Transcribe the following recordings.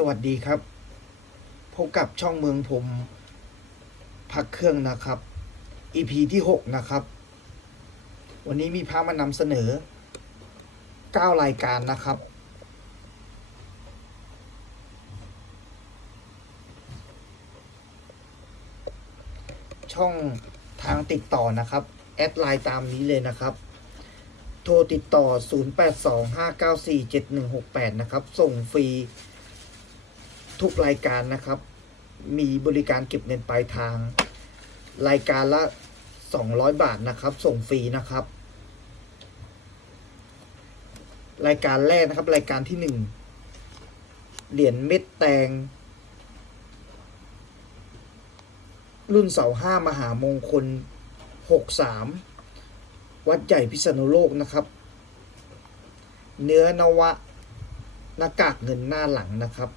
สวัสดีครับ พบกับช่องเมืองผม พักเครื่องนะครับ EP ที่ 6 นะครับ วันนี้มีพามานำเสนอ 9 รายการนะครับ ช่องทางติดต่อนะครับ แอดไลน์ตามนี้เลยนะครับโทรติดต่อ 0825947168 นะครับ ส่งฟรี ทุกรายการนะครับ มีบริการเก็บเงินปลายทาง รายการละ 200 บาทนะครับ ส่งฟรีนะครับ รายการแรกนะครับ รายการที่หนึ่งเหรียญเม็ดแตง รุ่นเสาห้ามหามงคล 63 วัดใหญ่พิษณุโลกนะครับ เนื้อนวะหน้ากากเงินหน้าหลังนะครับ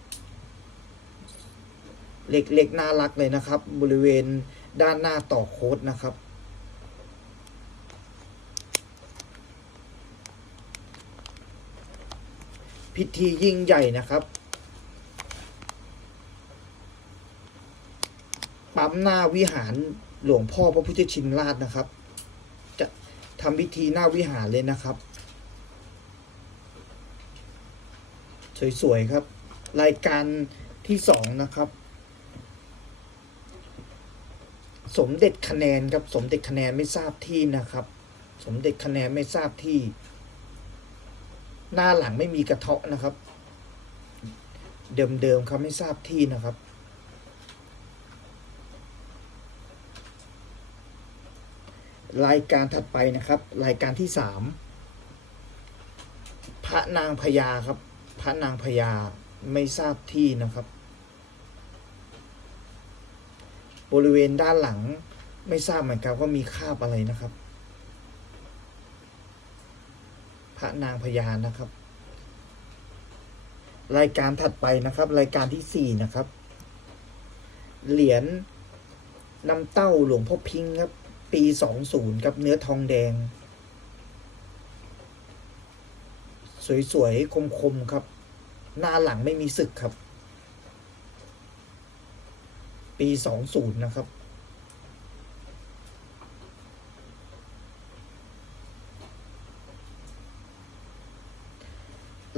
เล็กๆน่ารักเลยนะครับ บริเวณด้านหน้าต่อโค้ดนะครับ พิธียิ่งใหญ่นะครับ ปั๊มหน้าวิหารหลวงพ่อพระพุทธชินราชนะครับ จะทำพิธีหน้าวิหารเลยนะครับ สวย ๆ ครับ รายการที่สองนะครับ สมเด็จคะแนนครับสมเด็จคะแนนไม่ทราบที่นะครับ สมเด็จคะแนนไม่ทราบที่ หน้าหลังไม่มีกระเทาะนะครับ เดิมๆครับไม่ทราบที่นะครับรายการถัดไปนะครับ รายการที่สามพระนางพญาครับ พระนางพญาไม่ทราบที่นะครับ บริเวณด้านหลังไม่ทราบเหมือนกันว่ามีคาบอะไรนะครับ พระนางพญานะครับ รายการถัดไปนะครับ รายการที่สี่นะครับ เหรียญน้ำเต้าหลวงพ่อพิงครับ ปีสองศูนย์ครับเนื้อทองแดง สวยๆคมๆครับ หน้าหลังไม่มีสึกครับ ปีสองศูนย์นะครับ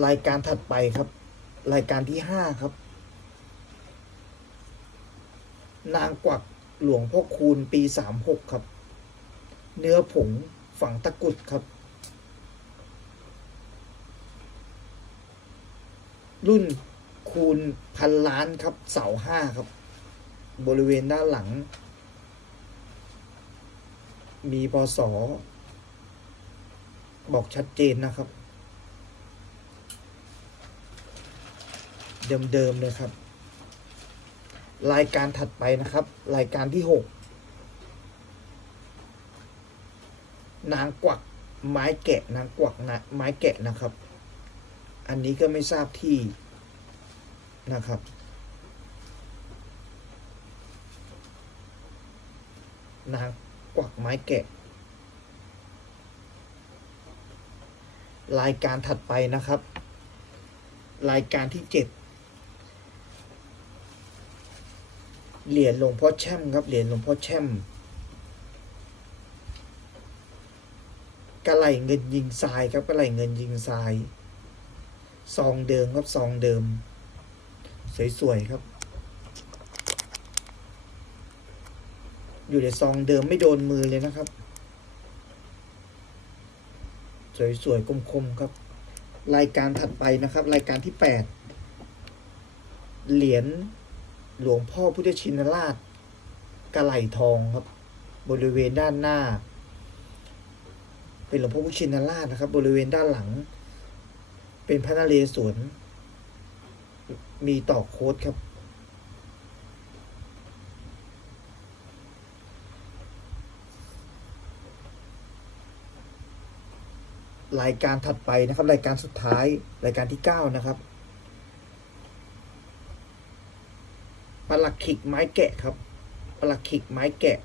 รายการถัดไปครับ รายการที่ห้าครับ นางกวักหลวงพ่อคูณปีสามหกครับ เนื้อผงฝังตะกุดครับ รุ่นคูณพันล้านครับ เสาห้าครับ บริเวณด้านหลัง มีพศบอกชัดเจนนะครับ เดิมๆเลยครับ รายการถัดไปนะครับ รายการที่หกนางกวักไม้แกะนางกวักนะไม้แกะนะครับ อันนี้ก็ไม่ทราบที่นะครับ นางกวักไม้แกะ รายการถัดไปนะครับ รายการที่เจ็ดเหรียญหลวงพ่อแช่มครับเหรียญหลวงพ่อแช่มกระไหลเงินยิงทรายครับกระไหลเงินยิงทรายซองเดิมครับซองเดิม สวยๆครับ อยู่ในซองเดิมไม่โดนมือเลยนะครับ สวยๆคมๆครับ รายการถัดไปนะครับ รายการที่แปดเหรียญหลวงพ่อพุทธชินราชกระไหลทองครับ บริเวณด้านหน้า เป็นหลวงพ่อพุทธชินราชนะครับ บริเวณด้านหลัง เป็นพระนเรศวรมีต่อโค้ดครับ รายการถัดไปนะครับ รายการสุดท้ายรายการที่เก้านะครับปลักขิกไม้แกะครับปลักขิกไม้แกะ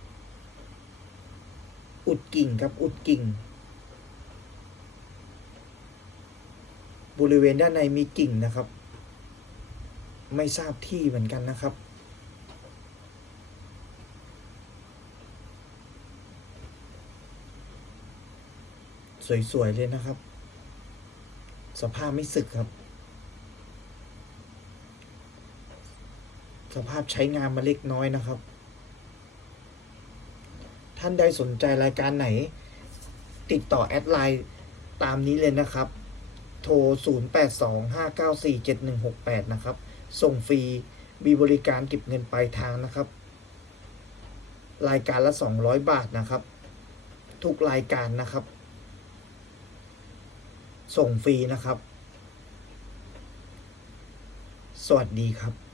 อุดกิ่งครับ อุดกิ่ง บริเวณด้านในมีกิ่งนะครับ ไม่ทราบที่เหมือนกันนะครับ สวย ๆ เลยนะครับ สภาพไม่สึกครับ สภาพใช้งานมาเล็กน้อยนะครับ ท่านใดสนใจรายการไหน ติดต่อแอดไลน์ตามนี้เลยนะครับ โทร 0825947168 นะครับ ส่งฟรี มีบริการเก็บเงินปลายทางนะครับ รายการละ 200 บาทนะครับ ทุกรายการนะครับ ส่งฟรีนะครับ สวัสดีครับ